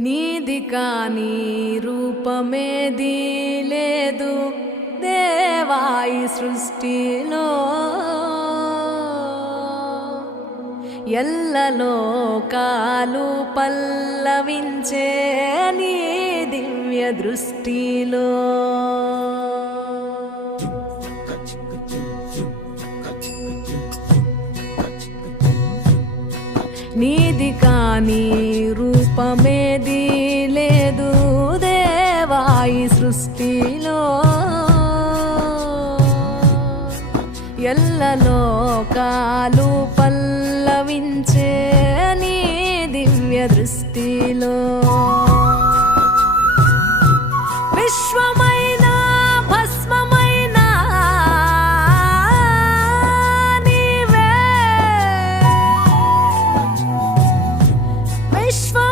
నీది కాని రూపమేది లేదు. దేవాయి సృష్టిలో ఎల్లలో కాలు పల్లవించే నీ దివ్య దృష్టిలో. నీది కానీ సృష్టిలో ఎల్ల లోకాలు పల్లవించే నీ దివ్య దృష్టిలో. విశ్వమైన విశ్వ